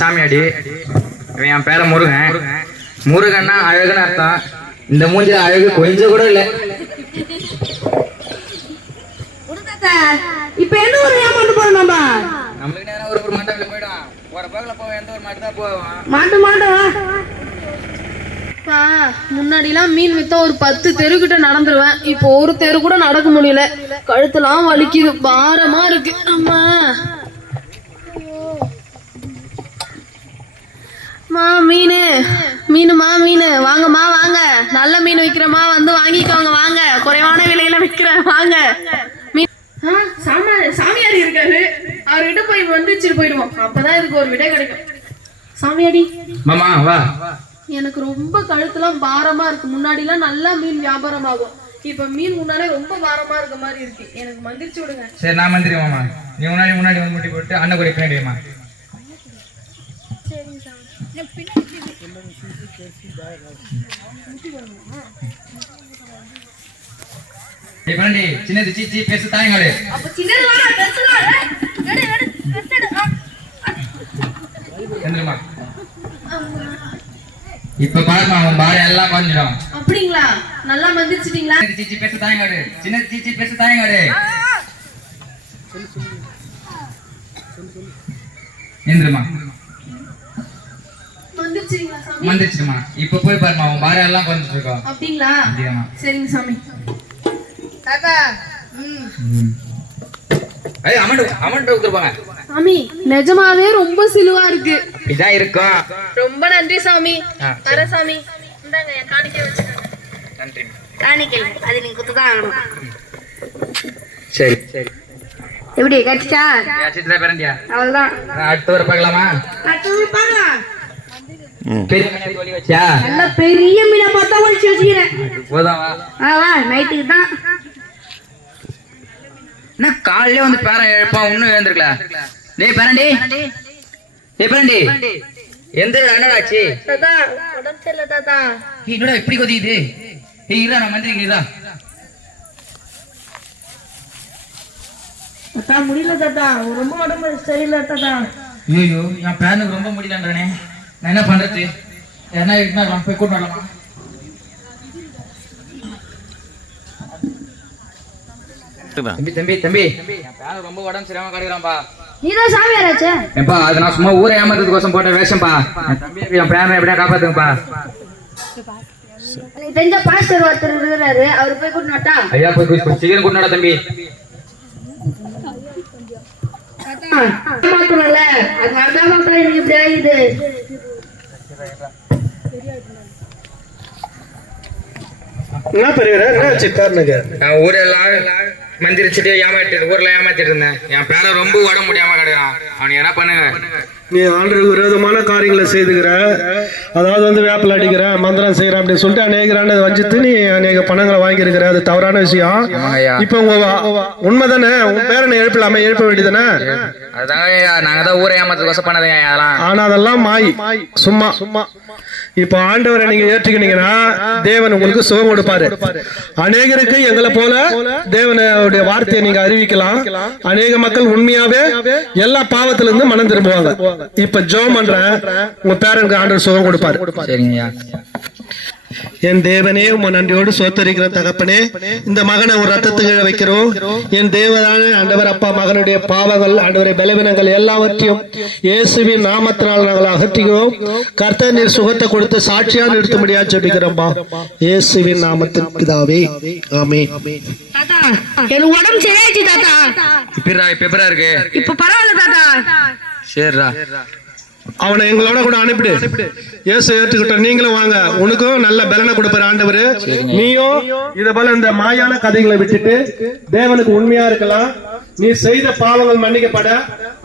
சாமியாடி. என் பேர முருகன். முருகன்னா அழகுன்னு அர்த்தம். இந்த மூஞ்சில அழகு கொஞ்சம் கூட இல்ல. இப்ப என்ன ஒரு ஏமாந்து போறோம் நம்ம? நம்மளுக்கு நேரம் ஒரு மாட்டாவில போயிடும். ஒரு பகல போவோம், எந்த ஒரு மாட்டு தான் போவோம். மாட்டோம். முன்னாடிலாம் மீன் வித்தா ஒரு 10 தெருக்கிட்ட நடந்துருவேன். இப்போ ஒரு தெரு கூட நடக்க முடியல. கழுத்துலாம் வலிக்குது, பாரமா இருக்கு. அம்மா மீனுமா மீன் வாங்கம்மா, வாங்க. நல்ல மீன் விற்கிறமா, வந்து வாங்கிக்கோங்க வாங்க. குறைவான விலையில விற்கிறேன் வாங்க. சாமியாடி இருக்காரு, அவர்கிட்ட போய் வந்துச்சுட்டு போயிடுவோம். அப்பதான் இதுக்கு ஒரு விடை கிடைக்கும். சாமியாடி மாமா வா. எனக்கு ரொம்ப கழுத்துலாம் பாரமா இருக்கு. முன்னாடி எல்லாம் நல்லா மீன் வியாபாரம் ஆகும். இப்ப மீன் முன்னாலே ரொம்ப பாரமா இருக்க மாதிரி இருக்கு. எனக்கு மந்திரிச்சு விடுங்க. சரி நான் மந்திரி மாமா. நீ முன்னாடி வந்து முட்டி போட்டு அண்ணன் கூட பின்னாடிமா. சின்னது சீச்சி பெருசு தாயங்களே. இப்ப பாருமா, உன் பாரு எல்லாம் குறைஞ்சிடும். அப்படிங்களா? நல்லா மந்திரிச்சிட்டீங்களா? சீச்சி பெருசு தாயங்காடு, சின்ன சீச்சி பெருசு தாயங்காடு. எந்திரமா மந்திரிச்சிடுமா. இப்ப போய் பாருமா, உன் பாரு எல்லாம் குறைஞ்சிட்டு இருக்கோம். அப்படிங்களா? சரிங்க சாமி. தாத்தா சாமி நிஜமாவே ரொம்ப சிலுவா இருக்கு. இதான் இருக்கும். ரொம்ப நன்றி சாமி. வர சாமி. இந்தாங்க என் காணிக்கை வச்சுக்கோங்க. நன்றி. காணிக்கை அது நீங்க குத்துதான் ஆகணும். சரி சரி. எப்படி கட்சிச்சா? அவ்வளவுதான். அடுத்த வர பார்க்கலாமா? பார்க்கலாம். பெரிய மீன் ஒலி வச்சா? நல்ல பெரிய மீனை பார்த்தா ஒளிச்சு வச்சுக்கிறேன். போதாவா? வா நைட்டுக்கு தான். என்ன காலையிலே வந்து பேரன் எழுப்பான், இன்னும் எழுந்திருக்கல. டேய் பேரண்டி, டேய் பேரண்டி, எந்திரடா. என்னடாச்சு? தாத்தா உடம்பு சரியில்லை தாத்தா. என்னடா இப்படி கொதிக்குது? ஏய் இருடா, நான் மந்திரிக்கிறா. தாத்தா முடியல தாத்தா, ரொம்ப உடம்பு சரியில்லை தாத்தா. ஐயோ என் பேரனுக்கு ரொம்ப முடியலன்றானே, நான் என்ன பண்றது? என்ன இருக்கணும், போய் கூட்டு வரலாமா? தம்பி தம்பி தம்பி, என் பேரன் ரொம்ப உடம்பு சரியாம கிடக்குறான்பா. நீதான் சாமியாராச்சே? ஏப்பா அது நான் சும்மா ஊரை ஏமாத்துறதுக்கோசம் போட்ட வேஷம்பா. என் தம்பி என் பேரனை எப்படியா காப்பாத்துங்கப்பா. நீ தெரிஞ்ச பாஸ்டர் ஒருத்தர் இருக்கிறாரு, அவரு போய் கூட்டு நட்டா. ஐயா போய் சீக்கிரம் கூட்டு நட தம்பி. மாத்தணும்ல, அதனாலதான் மாத்தா எனக்கு இப்படி ஆகுது. என்ன பெரியவரே, என்ன சித்தாருனுங்க? நான் ஊரெல்லாம் மந்திரிச்சுட்டு ஏமாத்திட்டு ஊர்ல ஏமாத்திட்டு இருந்தேன். என் பேர ரொம்ப உடம்பு முடியாம கிடக்குறான். அவனுக்கு என்ன பண்ணுங்க? நீ ஆண்டருக்கு விரோதமான காரியங்களை செய்துக்கிற, அதாவது வந்து வேப்பல் அடிக்கிற, மந்திரம் செய்யற அப்படின்னு சொல்லிட்டு அநேகரான வஞ்சித்து நீ அநேக பணங்களை வாங்கியிருக்கிற. அது தவறான விஷயம். இப்ப உண்மைதானே? உன் பேரனை எழுப்பலாமே, எழுப்ப வேண்டியதானே? அதாங்க நாங்க தான் ஊரை ஏமாத்துக்கு பண்ணதுங்க அதெல்லாம். ஆனா அதெல்லாம் மாய், சும்மா சும்மா. இப்ப ஆண்டவரை நீங்க ஏற்றுக்கினீங்கன்னா தேவன் உங்களுக்கு சுகம் கொடுப்பாரு. அநேகருக்கு எங்களை போல தேவனுடைய வார்த்தையை நீங்க அறிவிக்கலாம். அநேக மக்கள் உண்மையாவே எல்லா பாவத்தில இருந்து மனம் திரும்புவாங்க. இப்ப ஜெபம் பண்ற உங்க பேரனுக்கு ஆண்டவர் சுகம் கொடுப்பாரு. சரிங்கய்யா. என் தேவனே உங்க நன்றியோடு சோத்தரிக்கிற தகப்பனே, இந்த மகனை ஒரு ரத்தத்துக்கு வைக்கிறோம். என் தேவதான ஆண்டவர் அப்பா, மகனுடைய பாவங்கள் ஆண்டவரை பலவீனங்கள் எல்லாவற்றையும் இயேசுவின் நாமத்தினால் நாங்கள் அகற்றுகிறோம். கர்த்தர் நீர் சுகத்தை கொடுத்து சாட்சியா நிறுத்தும்படியா ஜெபிக்கிறோம்பா, இயேசுவின் நாமத்தின் பிதாவே, ஆமென். தாத்தா எனக்கு உடம்பு சரியாச்சு தாத்தா. இப்ப எப்பரா இருக்கு? இப்ப பரவாயில்ல தாத்தா. சரிடா, அவனை எங்களோட கூட அனுப்பிடு. இயேசு ஏற்றுக்கிட்ட நீங்களும் வாங்க, உனக்கும் நல்ல பலனை கொடுப்பாரு ஆண்டவர். நீயும் இத போல இந்த மாயான கதைகளை விட்டுட்டு தேவனுக்கு உண்மையா இருக்கலாம். நீ செய்த பாவங்கள் மன்னிக்கப்பட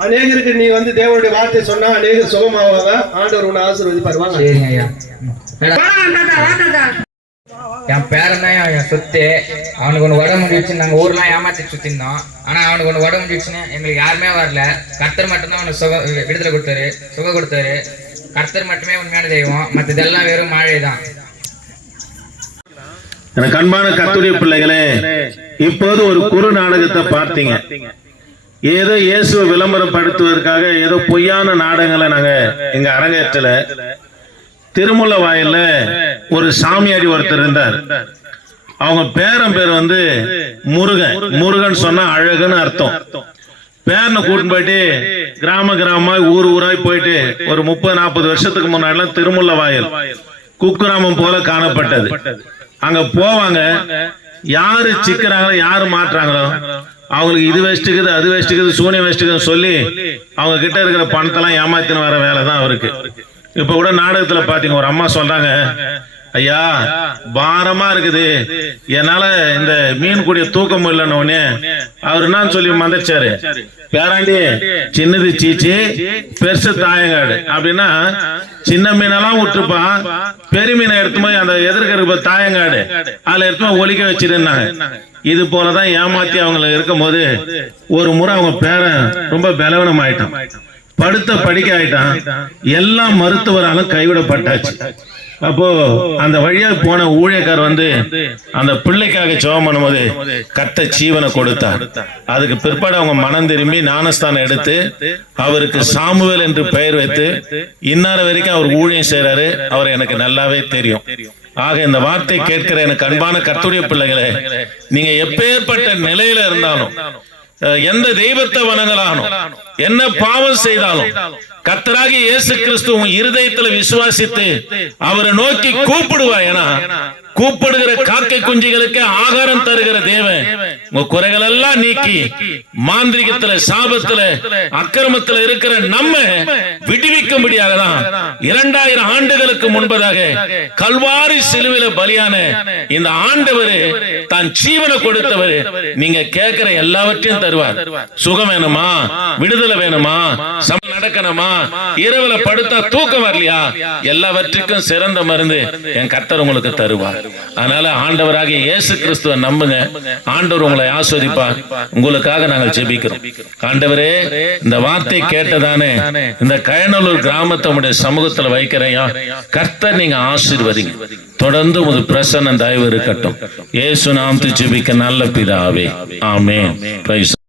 அநேகருக்கு நீ வந்து தேவனுடைய வார்த்தை சொன்னா அநேகர் சுகமாவாங்க. ஆண்டவர் உன்னை ஆசீர்வதிப்பார். வாங்க. என் பேரன் தான் என் சொத்து. அவனுக்கு ஒன்று உடம்பு முடிச்சு நாங்க ஊர்லாம் ஏமாத்திட்டு சுத்திருந்தோம். ஆனா அவனுக்கு ஒன்று உடம்பு முடிச்சுன்னு எங்களுக்கு யாருமே வரல. கர்த்தர் மட்டும்தான் அவனுக்கு சுக விடுதலை கொடுத்தாரு, சுகம் கொடுத்தாரு. கர்த்தர் மட்டுமே உண்மையான தெய்வம், மற்றதெல்லாம் வெறும் மாழைதான். எனக்கு அன்பான கர்த்தருடைய பிள்ளைகளே, இப்போது ஒரு குறு நாடகத்தை பார்த்தீங்க. ஏதோ இயேசுவை விளம்பரப்படுத்துவதற்காக ஏதோ பொய்யான நாடகங்களை நாங்க எங்க அரங்கேற்றல. திருமுல்ல வாயில்ல ஒரு சாமியாடி ஒருத்தர் இருந்தார். அவங்க பேரன் பேர் வந்து முருகன். முருகன் சொன்னா அழகுன்னு அர்த்தம். பேரனை கூட்டின்னு போயிட்டு கிராமமா ஊராய் போயிட்டு ஒரு 30-40 வருஷத்துக்கு முன்னாடிலாம் திருமுல்ல வாயில் குக்கிராமம் போல காணப்பட்டது. அங்க போவாங்க, யாரு சிக்கிறாங்களோ யாரு மாட்டுறாங்களோ அவங்களுக்கு இது வச்சுக்குது அது வச்சுக்குது சூனியம் வச்சுக்குதுன்னு சொல்லி அவங்க கிட்ட இருக்கிற பணத்தெல்லாம் ஏமாத்தின்னு வர வேலை தான் அவருக்கு. இப்ப கூட நாடகத்துல பாத்தீங்க, ஒரு அம்மா சொல்றாங்க, ஐயா பாரமா இருக்குது, என்னால இந்த மீன் கூடிய தூக்கம் இல்லைன்னு உடனே அவர் என்ன சொல்லி மந்திரிச்சாரு, பேராண்டி சின்னது சீச்சி பெருசு தாயங்காடு அப்படின்னா சின்ன மீனெல்லாம் விட்டுப்பா, பெரிய மீனை எடுத்து போய் அந்த எதிர்க்க தாயங்காடு அதுல எடுத்து போய் ஒலிக்க வச்சிருந்தாங்க. இது போலதான் ஏமாத்தி அவங்கள இருக்கும் போது ஒரு முறை அவங்க பேரன் ரொம்ப பலவீனம் ஆயிட்டான், படுத்த படிக்க ஆயிட்டான், எல்லா மருத்துவராலும் கைவிடப்பட்டாச்சு. அப்போ அந்த வழியா போன ஊழியக்கார் வந்து அந்த பிள்ளைக்காக ஜெபம் பண்ணும்போது கத்த ஜீவனை கொடுத்தார். அதுக்கு பிற்பாடு அவங்க மனம் திரும்பி ஞானஸ்தானம் எடுத்து அவருக்கு சாமுவேல் என்று பெயர் வைத்து இன்னார வரைக்கும் அவர் ஊழியம் செய்யறாரு. அவர் எனக்கு நல்லாவே தெரியும். ஆக இந்த வார்த்தை கேட்கிற எனக்கு அன்பான கர்த்தருடைய பிள்ளைகளே, நீங்க எப்பேற்பட்ட நிலையில இருந்தாலும், எந்த தெய்வத்தை வணங்கலாலும், என்ன பாவம் செய்தாலும், கர்த்தராகிய இயேசு கிறிஸ்து உன் இருதயத்துல விசுவாசித்து அவரை நோக்கி கூப்பிடுவாய். ஏன்னா கூப்பிடுகிற காக்கை குஞ்சுகளுக்கு ஆகாரம் தருகிற தேவன் உங்க குறைகள் எல்லாம் நீக்கி மாந்திரிகத்துல சாபத்துல அக்கிரமத்துல இருக்கிற நம்ம விடுவிக்கும்படியாக தான் 2000 ஆண்டுகளுக்கு முன்பதாக கல்வாரி சிலுவையில பலியான இந்த ஆண்டவர் தான் ஜீவனை கொடுத்தவர். நீங்க கேட்கிற எல்லாவற்றையும் தருவார். சுகம் வேணுமா, விடுதலை வேணுமா, சமம் நடக்கணுமா, இரவுல படுத்தா தூக்கம் வரலையா, எல்லாவற்றுக்கும் சிறந்த மருந்து என் கர்த்தர் உங்களுக்கு தருவார். அதனால ஆண்டவராகிய இயேசு கிறிஸ்துவை நம்புங்க, ஆண்டவர் உங்களை ஆஸ்வதிப்பார். உங்களுக்காக நாங்கள் ஜெபிக்கிறோம். ஆண்டவரே, இந்த வார்த்தை கேட்டதானே இந்த கயநல்லூர் கிராமத்தை உடைய சமூகத்துல வைக்கிறையா, கர்த்தர் நீங்க ஆசீர்வதிங்க. தொடர்ந்து உமது பிரசன்னம் தயவு இருக்கட்டும். இயேசு நாமத்தில் ஜெபிக்க நல்ல பிதாவே, ஆமென்.